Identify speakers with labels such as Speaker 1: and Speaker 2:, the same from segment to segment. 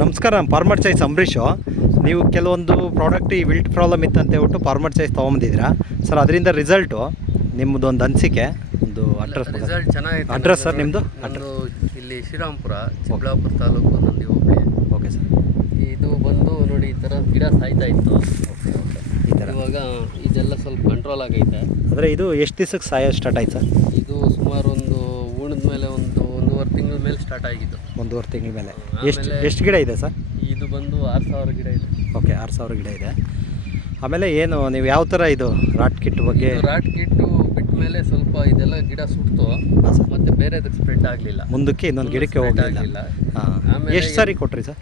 Speaker 1: ನಮಸ್ಕಾರ ನಾನು farmer choice Ambareesh. ನೀವು ಕೆಲವೊಂದು ಪ್ರಾಡಕ್ಟ್ ಈ ವಿಲ್ಟ್ ಪ್ರಾಬ್ಲಮ್ ಇತ್ತು ಅಂತ ಹೇಳ್ಬಿಟ್ಟು ಫಾರ್ಮರ್ ಚಾಯ್ಸ್ ತೊಗೊಂಬಂದಿದ್ದೀರಾ. ಸರ್ ಅದರಿಂದ ರಿಸಲ್ಟು ನಿಮ್ಮದು ಒಂದು ಅನಿಸಿಕೆ ಒಂದು ಅಡ್ರೆಸ್
Speaker 2: ರಿಸಲ್ಟ್ ಚೆನ್ನಾಗಿದೆ
Speaker 1: ಅಡ್ರೆಸ್ ಸರ್. ನಿಮ್ಮದು
Speaker 2: ಇಲ್ಲಿ ಶ್ರೀರಾಮ್ಪುರ ಚಿಕ್ಕಬಳ್ಳಾಪುರ ತಾಲೂಕು ನಂದಿ ಹೋಬಳಿ.
Speaker 1: ಓಕೆ ಸರ್
Speaker 2: ಇದು ಬಂದು ನೋಡಿ ಈ ಥರ ಗಿಡ ಸಾಯ್ತಾ ಇತ್ತು.
Speaker 1: ಈ ಥರ
Speaker 2: ಇವಾಗ ಇದೆಲ್ಲ ಸ್ವಲ್ಪ ಕಂಟ್ರೋಲ್ ಆಗೈತೆ.
Speaker 1: ಅಂದರೆ ಇದು ಎಷ್ಟು ದಿವ್ಸಕ್ಕೆ ಸಾಯೋ ಸ್ಟಾರ್ಟ್ ಆಯ್ತು ಸರ್?
Speaker 2: ಇದು ಸುಮಾರು ಒಂದು ಉಣದ ಮೇಲೆ ಒಂದು ಒಂದೂವರೆ ತಿಂಗಳ ಮೇಲೆ ಸ್ಟಾರ್ಟ್ ಆಗಿದ್ದು.
Speaker 1: ಒಂದೂವರೆ ತಿಂಗಳ ಮೇಲೆ.
Speaker 2: ಆಮೇಲೆ-
Speaker 1: ಎಷ್ಟು ಎಷ್ಟು ಗಿಡ ಇದೆ ಸರ್?
Speaker 2: ಇದು ಬಂದು ಆರು ಸಾವಿರ ಗಿಡ ಇದೆ.
Speaker 1: ಓಕೆ ಆರು ಸಾವಿರ ಗಿಡ ಇದೆ. ಆಮೇಲೆ ಏನು ನೀವು ಯಾವ ಥರ ಇದು ರಾಟ್ ಕಿಟ್ ಬಗ್ಗೆ
Speaker 2: ಇದು ರಾಟ್ ಕಿಟ್ಟು ಬಿಟ್ಟ ಮೇಲೆ ಸ್ವಲ್ಪ ಇದೆಲ್ಲ ಗಿಡ ಸುಡ್ತು.
Speaker 1: ಹಾಂ ಸರ್.
Speaker 2: ಮತ್ತೆ ಬೇರೆದಕ್ಕೆ ಸ್ಪ್ರೆಡ್ ಆಗಲಿಲ್ಲ.
Speaker 1: ಮುಂದಕ್ಕೆ ಇನ್ನೊಂದು ಗಿಡಕ್ಕೆ ಹೋಗಲಿಲ್ಲ. ಹಾಂ.
Speaker 2: ಆಮೇಲೆ
Speaker 1: ಎಷ್ಟು ಸಾರಿ ಕೊಟ್ರಿ ಸರ್?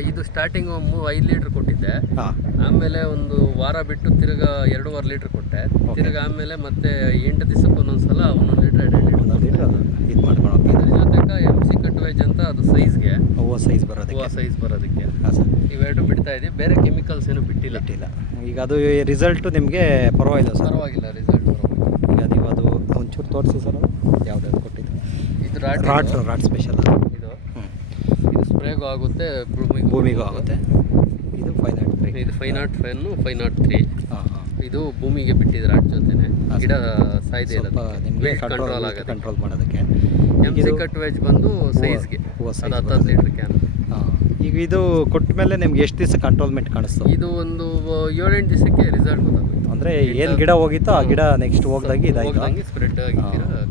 Speaker 2: ಇದು ಸ್ಟಾರ್ಟಿಂಗ್ ಐದು ಲೀಟ್ರ್ ಕೊಟ್ಟಿದ್ದೆ.
Speaker 1: ಹಾಂ.
Speaker 2: ಆಮೇಲೆ ಒಂದು ವಾರ ಬಿಟ್ಟು ತಿರ್ಗಾ ಎರಡೂವರೆ ಲೀಟ್ರ್ ಕೊಟ್ಟೆ. ತಿರ್ಗಾ ಆಮೇಲೆ ಮತ್ತೆ ಎಂಟು ದಿವಸಕ್ಕೆ ಒಂದೊಂದ್ಸಲ ಒಂದೊಂದು ಲೀಟ್ರ್ ಎರಡು ಲೀಟ್ರ್
Speaker 1: ಒಂದೊಂದು ಲೀಟ್ರ್ ಇದು ಮಾಡ್ಕೊಂಡು ಹೋಗಿ
Speaker 2: ಇದ್ರ ಜೊತೆಗೆ ಎಂ ಸಿ ಕಟ್ ವೆಜ್ ಅಂತ ಅದು ಸೈಜ್ಗೆ
Speaker 1: ಹೂವು ಸೈಜ್ ಬರೋದಕ್ಕೆ.
Speaker 2: ಹೂವು ಸೈಜ್ ಬರೋದಕ್ಕೆ.
Speaker 1: ಹಾಂ ಸರ್.
Speaker 2: ಇವೆರಡು ಬಿಡ್ತಾ ಇದೆ ಬೇರೆ ಕೆಮಿಕಲ್ಸ್ ಏನು ಬಿಟ್ಟಿಲ್ಲ?
Speaker 1: ಬಿಟ್ಟಿಲ್ಲ. ಈಗ ಅದು ರಿಸಲ್ಟು ನಿಮಗೆ ಪರವಾಗಿಲ್ಲ ಸರ್.
Speaker 2: ಪರವಾಗಿಲ್ಲ ರಿಸಲ್ಟ್
Speaker 1: ಈಗ ನೀವು ಅದು ಒಂಚೂರು ತೋರಿಸಿ ಸರ್ ಯಾವ್ದು ಕೊಟ್ಟಿದ್ದು
Speaker 2: ಇದು ರಾಟ್
Speaker 1: ರಾಟ್ ರಾಟ್ ಸ್ಪೆಷಲ್
Speaker 2: ಇದು? ಇದು ಸ್ಪ್ರೇಗೂ ಆಗುತ್ತೆ ಭೂಮಿಗೂ
Speaker 1: ಭೂಮಿಗೂ ಆಗುತ್ತೆ. ಇದು ಫೈವ್ ನಾಟ್ ತ್ರೀ
Speaker 2: ಇದು five naught five five naught three
Speaker 1: ಹಾಂ.
Speaker 2: ಇದು ಭೂಮಿಗೆ ಬಿಟ್ಟಿದ್ರೆ ಅಟ್ ಜೊತೆನೆ. ಗಿಡ ಸಾಯ್ದೆ
Speaker 1: ನಿಮಗೆ
Speaker 2: ಕಂಟ್ರೋಲ್ ಆಗುತ್ತೆ
Speaker 1: ಕಂಟ್ರೋಲ್ ಮಾಡೋದಕ್ಕೆ.
Speaker 2: ಎಂ ಸಿ ಕಟ್ ವೆಜ್ ಬಂದು ಸೈಜ್ಗೆ
Speaker 1: ಗೆ.
Speaker 2: ಅದು ಹತ್ತು ಲೀಟ್ರ್ ಕ್ಯಾನ್
Speaker 1: ಈಗ ಇದು ಕೊಟ್ಟ ಮೇಲೆ ನಿಮ್ಗೆ ಎಷ್ಟು ದಿವಸ ಕಂಟ್ರೋಲ್ಮೆಂಟ್ ಕಾಣಿಸ್ತು?
Speaker 2: ಇದು ಒಂದು ಏಳೆಂಟು ದಿವಸಕ್ಕೆ ರಿಸಲ್ಟ್ ಗೊತ್ತಾಗುತ್ತೆ
Speaker 1: ಅಂದರೆ ಏನು ಗಿಡ ಹೋಗಿತ್ತೋ ಆ ಗಿಡ ನೆಕ್ಸ್ಟ್ ಹೋಗ್ದಾಗಿ
Speaker 2: ಇದಾಗಿ ಸ್ಪ್ರೆಡ್ ಆಗಿ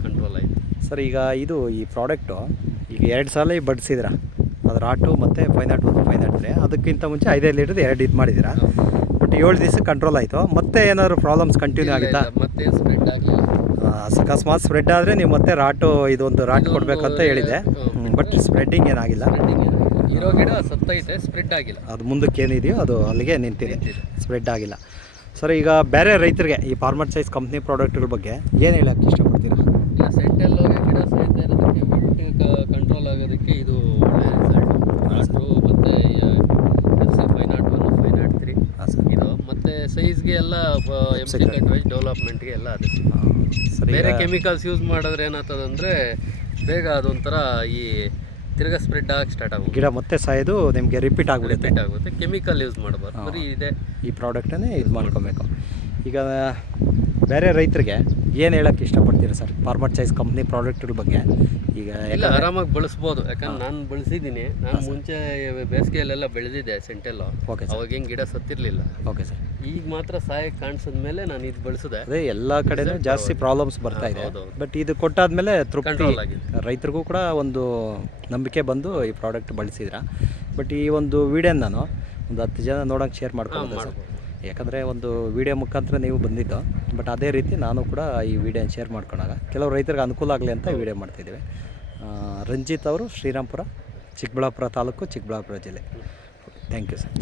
Speaker 2: ಕಂಟ್ರೋಲ್ ಆಯ್ತು.
Speaker 1: ಸರ್ ಈಗ ಇದು ಈ ಪ್ರಾಡಕ್ಟು ಈಗ ಎರಡು ಸಲ ಬಡಿಸಿದ್ರ? ಅದ್ರ ಆಟು ಮತ್ತು ಫೈವ್ ನಾಟ್ ಒಂದು ಫೈವ್ ನಾಟ್ ತ್ರೀ ಅದಕ್ಕಿಂತ ಮುಂಚೆ ಐದೈದು ಲೀಟ್ರದ್ದು ಎರಡು ಇದು ಮಾಡಿದ್ದೀರಾ ಬಟ್ ಏಳು ದಿವಸ ಕಂಟ್ರೋಲ್ ಆಯಿತು. ಮತ್ತೆ ಏನಾದ್ರು ಪ್ರಾಬ್ಲಮ್ಸ್ ಕಂಟಿನ್ಯೂ ಆಗುತ್ತಾ?
Speaker 2: ಮತ್ತೆ ಸ್ಪ್ರೆಡ್ ಆಗಲಿಲ್ಲ.
Speaker 1: ಅಕಸ್ಮಾತ್ ಸ್ಪ್ರೆಡ್ ಆದರೆ ನೀವು ಮತ್ತೆ ರಾಟು ಇದೊಂದು ರಾಟ್ ಕೊಡಬೇಕಂತ ಹೇಳಿದೆ. ಬಟ್ ಸ್ಪ್ರೆಡ್ಡಿಂಗ್ ಏನಾಗಿಲ್ಲ.
Speaker 2: ಇರೋ ಗಿಡ ಸತ್ತೈತೆ ಸ್ಪ್ರೆಡ್ ಆಗಿಲ್ಲ.
Speaker 1: ಅದು ಮುಂದಕ್ಕೆ ಏನಿದೆಯೋ ಅದು ಅಲ್ಲಿಗೆ ನಿಂತಿದೆ. ಸ್ಪ್ರೆಡ್ ಆಗಿಲ್ಲ. ಸರ್ ಈಗ ಬೇರೆ ರೈತರಿಗೆ ಈ ಫಾರ್ಮರ್ ಸೈಜ್ ಕಂಪ್ನಿ ಪ್ರಾಡಕ್ಟ್ಗಳ ಬಗ್ಗೆ ಏನು ಹೇಳಕ್ಕೆ ಇಷ್ಟಪಡ್ತೀರಾ
Speaker 2: ಇಲ್ಲ ಸೆಂಟೆಲ್ ಹೋಗಿ ಗಿಡ ಸಾಯ್ತಾ ಇರೋದಕ್ಕೆ ವಿಲ್ಟ್ ಕಂಟ್ರೋಲ್ ಆಗೋದಕ್ಕೆ ಇದು ಒಳ್ಳೆ ರಿಸಲ್ಟ್ ನಾಟು ಮತ್ತು F C five naught one five naught three
Speaker 1: ಹಾಂ ಸರ್
Speaker 2: ಇದು ಮತ್ತು ಸೈಜ್ಗೆ ಎಲ್ಲ ಎಂ ಸಿ ಕಟ್ ವೈಸ್ ಡೆವಲಪ್ಮೆಂಟ್ಗೆ ಎಲ್ಲ ಅದೇ
Speaker 1: ಸರಿ
Speaker 2: ಬೇರೆ ಕೆಮಿಕಲ್ಸ್ ಯೂಸ್ ಮಾಡಿದ್ರೆ ಏನಾಗ್ತದಂದ್ರೆ ಬೇಗ ಅದೊಂಥರ ಈ ತಿರ್ಗಾ ಸ್ಪ್ರೆಡ್ ಆಗಿ ಸ್ಟಾರ್ಟ್ ಆಗುತ್ತೆ.
Speaker 1: ಗಿಡ ಮತ್ತೆ ಸಾಯೋದು ನಿಮಗೆ ರಿಪೀಟ್ ಆಗಿಬಿಡುತ್ತೆ.
Speaker 2: ರಿಪೀಟ್ ಆಗುತ್ತೆ. ಕೆಮಿಕಲ್ ಯೂಸ್ ಮಾಡಬಾರ್ದು. ಬರೀ ಇದೆ.
Speaker 1: ಈ ಪ್ರಾಡಕ್ಟನ್ನೇ ಇದು ಮಾಡ್ಕೊಬೇಕು. ಈಗ ಬೇರೆ ರೈತರಿಗೆ ಏನು ಹೇಳಕ್ ಇಷ್ಟಪಡ್ತೀರಾ ಸರ್? ಫಾರ್ಮರ್ ಚಾಯ್ಸ್ ಕಂಪ್ನಿ ಪ್ರಾಡಕ್ಟ್ಗಳ ಬಗ್ಗೆ. ಈಗ
Speaker 2: ಎಲ್ಲ ಆರಾಮಾಗಿ ಬಳಸ್ಬೋದು. ಯಾಕಂದ್ರೆ ನಾನು ಬಳಸಿದ್ದೀನಿ ನಾನು ಮುಂಚೆ ಬೇಸಿಗೆಯಲ್ಲೆಲ್ಲ ಬೆಳೆದಿದ್ದೆ ಸೆಂಟೆಲ್ಲು
Speaker 1: ಓಕೆ
Speaker 2: ಅವಾಗ ಹೆಂಗೆ ಗಿಡ ಸತ್ತಿರಲಿಲ್ಲ.
Speaker 1: ಓಕೆ ಸರ್
Speaker 2: ಈಗ ಮಾತ್ರ ಸಹಾಯಕ್ಕೆ ಕಾಣಿಸಿದ ಮೇಲೆ ನಾನು ಇದು ಬಳಸಿದೆ.
Speaker 1: ಅದೇ ಎಲ್ಲ ಕಡೆನೂ ಜಾಸ್ತಿ ಪ್ರಾಬ್ಲಮ್ಸ್ ಬರ್ತಾ ಇದೆ. ಬಟ್ ಇದು ಕೊಟ್ಟಾದ್ಮೇಲೆ ತೃಪ್ತಿ. ರೈತರಿಗೂ ಕೂಡ ಒಂದು ನಂಬಿಕೆ ಬಂದು ಈ ಪ್ರಾಡಕ್ಟ್ ಬಳಸಿದ್ರ. ಬಟ್ ಈ ಒಂದು ವೀಡಿಯೋ ನಾನು ಒಂದು ಹತ್ತು ಜನ ನೋಡೋಕೆ ಶೇರ್ ಮಾಡ್ಕೊಬೋದು ಸರ್? ಯಾಕಂದರೆ ಒಂದು ವಿಡಿಯೋ ಮುಖಾಂತರ ನೀವು ಬಂದಿದ್ದು. ಬಟ್ ಅದೇ ರೀತಿ ನಾನು ಕೂಡ ಈ ವಿಡಿಯೋನ ಶೇರ್ ಮಾಡ್ಕೊಂಡಾಗ ಕೆಲವು ರೈತರಿಗೆ ಅನುಕೂಲ ಆಗಲಿ ಅಂತ ವಿಡಿಯೋ ಮಾಡ್ತಿದ್ದೀವಿ. ರಂಜಿತ್ ಅವರು ಶ್ರೀರಾಮ್ಪುರ ಚಿಕ್ಕಬಳ್ಳಾಪುರ ತಾಲೂಕು, ಚಿಕ್ಕಬಳ್ಳಾಪುರ ಜಿಲ್ಲೆ. Thank you sir